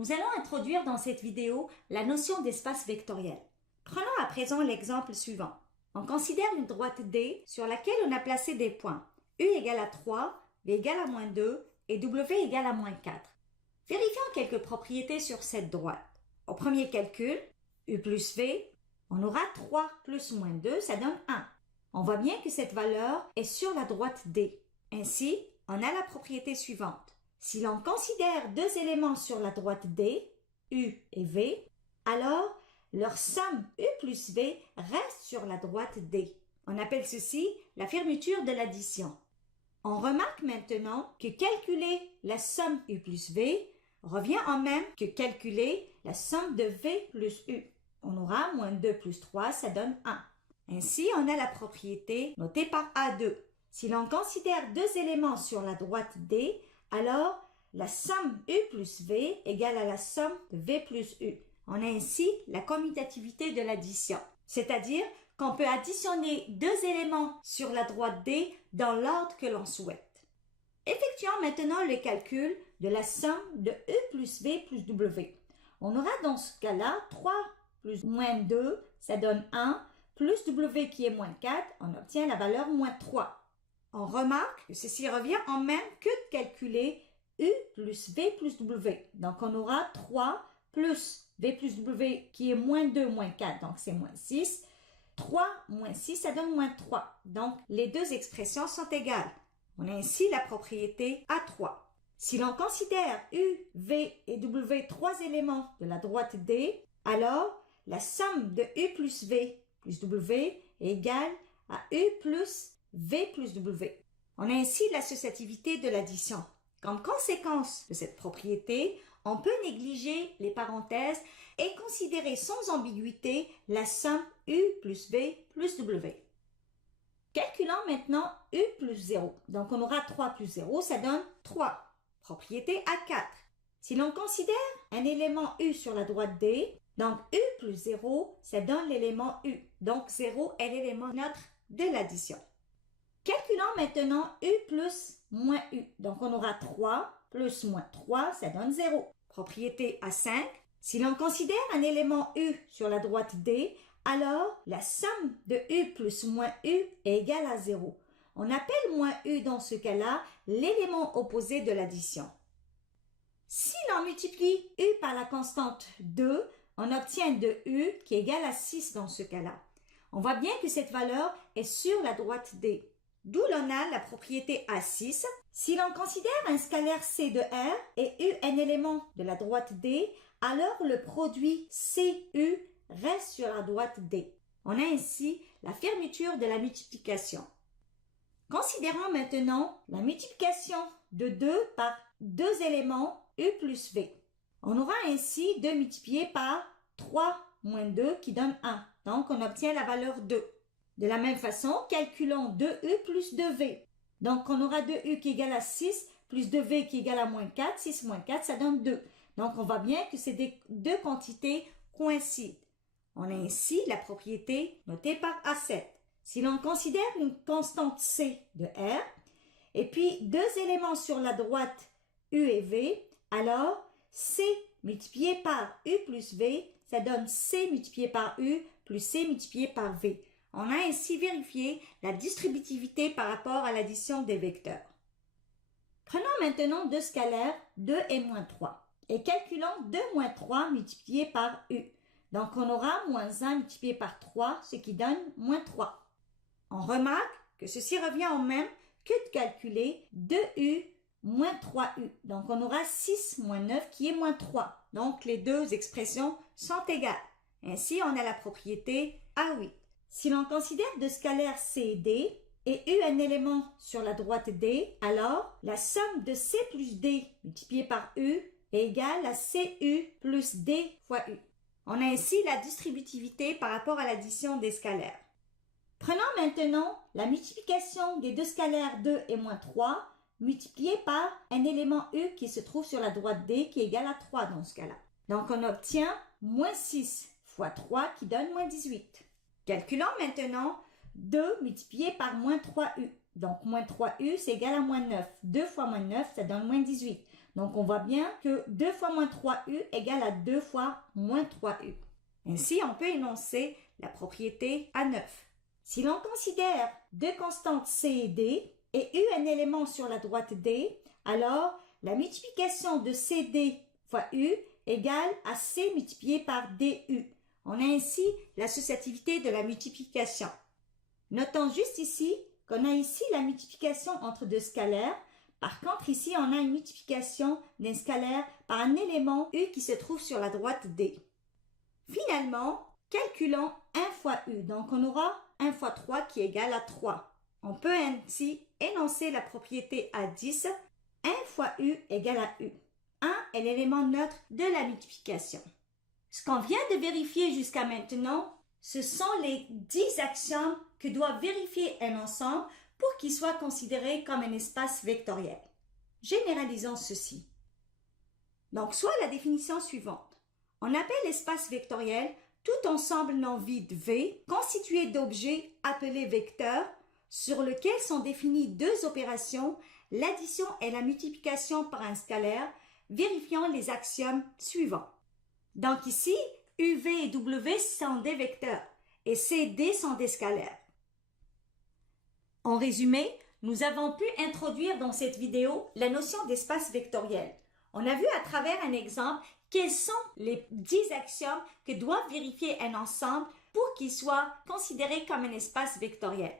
Nous allons introduire dans cette vidéo la notion d'espace vectoriel. Prenons à présent l'exemple suivant. On considère une droite D sur laquelle on a placé des points U égale à 3, V égale à moins 2 et W égale à moins 4. Vérifions quelques propriétés sur cette droite. Au premier calcul, U plus V, on aura 3 plus moins 2, ça donne 1. On voit bien que cette valeur est sur la droite D. Ainsi, on a la propriété suivante. Si l'on considère deux éléments sur la droite D, U et V, alors leur somme U plus V reste sur la droite D. On appelle ceci la fermeture de l'addition. On remarque maintenant que calculer la somme U plus V revient en même que calculer la somme de V plus U. On aura moins 2 plus 3, ça donne 1. Ainsi, on a la propriété notée par A2. Si l'on considère deux éléments sur la droite D, alors la somme U plus V égale à la somme de V plus U. On a ainsi la commutativité de l'addition, c'est-à-dire qu'on peut additionner deux éléments sur la droite D dans l'ordre que l'on souhaite. Effectuons maintenant le calcul de la somme de U plus V plus W. On aura dans ce cas-là 3 plus moins 2, ça donne 1, plus W qui est moins 4, on obtient la valeur moins 3. On remarque que ceci revient en même que de calculer U plus V plus W. Donc, on aura 3 plus V plus W qui est moins 2 moins 4, donc c'est moins 6. 3 moins 6, ça donne moins 3. Donc, les deux expressions sont égales. On a ainsi la propriété A3. Si l'on considère U, V et W trois éléments de la droite D, alors la somme de U plus V plus W est égale à U plus V plus W. On a ainsi l'associativité de l'addition. Comme conséquence de cette propriété, on peut négliger les parenthèses et considérer sans ambiguïté la somme U plus V plus W. Calculons maintenant U plus 0. Donc on aura 3 plus 0, ça donne 3. Propriété A4. Si l'on considère un élément U sur la droite D, donc U plus 0, ça donne l'élément U. Donc 0 est l'élément neutre de l'addition. Calculons maintenant U plus moins U. Donc, on aura 3 plus moins 3, ça donne 0. Propriété A5. Si l'on considère un élément U sur la droite D, alors la somme de U plus moins U est égale à 0. On appelle moins U dans ce cas-là l'élément opposé de l'addition. Si l'on multiplie U par la constante 2, on obtient de U qui est égal à 6 dans ce cas-là. On voit bien que cette valeur est sur la droite D. D'où l'on a la propriété A6. Si l'on considère un scalaire C de R et U un élément de la droite D, alors le produit CU reste sur la droite D. On a ainsi la fermeture de la multiplication. Considérons maintenant la multiplication de 2 par deux éléments U plus V. On aura ainsi 2 multiplié par 3 moins 2 qui donne 1. Donc, on obtient la valeur 2. De la même façon, calculons 2U plus 2V. Donc, on aura 2U qui est égal à 6 plus 2V qui est égal à moins 4. 6 moins 4, ça donne 2. Donc, on voit bien que ces deux quantités coïncident. On a ainsi la propriété notée par A7. Si l'on considère une constante C de R, et puis deux éléments sur la droite U et V, alors C multiplié par U plus V, ça donne C multiplié par U plus C multiplié par V. On a ainsi vérifié la distributivité par rapport à l'addition des vecteurs. Prenons maintenant deux scalaires 2 et moins 3 et calculons 2 moins 3 multiplié par U. Donc on aura moins 1 multiplié par 3, ce qui donne moins 3. On remarque que ceci revient au même que de calculer 2U moins 3U. Donc on aura 6 moins 9 qui est moins 3. Donc les deux expressions sont égales. Ainsi on a la propriété A8. Si l'on considère deux scalaires C et D, et U un élément sur la droite D, alors la somme de C plus D multiplié par U est égale à CU plus D fois U. On a ainsi la distributivité par rapport à l'addition des scalaires. Prenons maintenant la multiplication des deux scalaires 2 et moins 3 multiplié par un élément U qui se trouve sur la droite D qui est égal à 3 dans ce cas-là. Donc on obtient moins 6 fois 3 qui donne moins 18. Calculons maintenant 2 multiplié par moins 3U. Donc, moins 3U, c'est égal à moins 9. 2 fois moins 9, ça donne moins 18. Donc, on voit bien que 2 fois moins 3u égale à 2 fois moins 3u. Ainsi, on peut énoncer la propriété A9. Si l'on considère deux constantes C et D et U un élément sur la droite D, alors la multiplication de CD fois U égale à C multiplié par DU. On a ainsi l'associativité de la multiplication. Notons juste ici qu'on a ici la multiplication entre deux scalaires. Par contre, ici, on a une multiplication d'un scalaire par un élément U qui se trouve sur la droite D. Finalement, calculons 1 fois U. Donc, on aura 1 fois 3 qui est égal à 3. On peut ainsi énoncer la propriété A10. 1 fois U égale à U. 1 est l'élément neutre de la multiplication. Ce qu'on vient de vérifier jusqu'à maintenant, ce sont les 10 axiomes que doit vérifier un ensemble pour qu'il soit considéré comme un espace vectoriel. Généralisons ceci. Donc, soit la définition suivante. On appelle l'espace vectoriel tout ensemble non vide V constitué d'objets appelés vecteurs sur lequel sont définies deux opérations, l'addition et la multiplication par un scalaire, vérifiant les axiomes suivants. Donc ici, UV et W sont des vecteurs et CD sont des scalaires. En résumé, nous avons pu introduire dans cette vidéo la notion d'espace vectoriel. On a vu à travers un exemple quels sont les 10 axiomes que doit vérifier un ensemble pour qu'il soit considéré comme un espace vectoriel.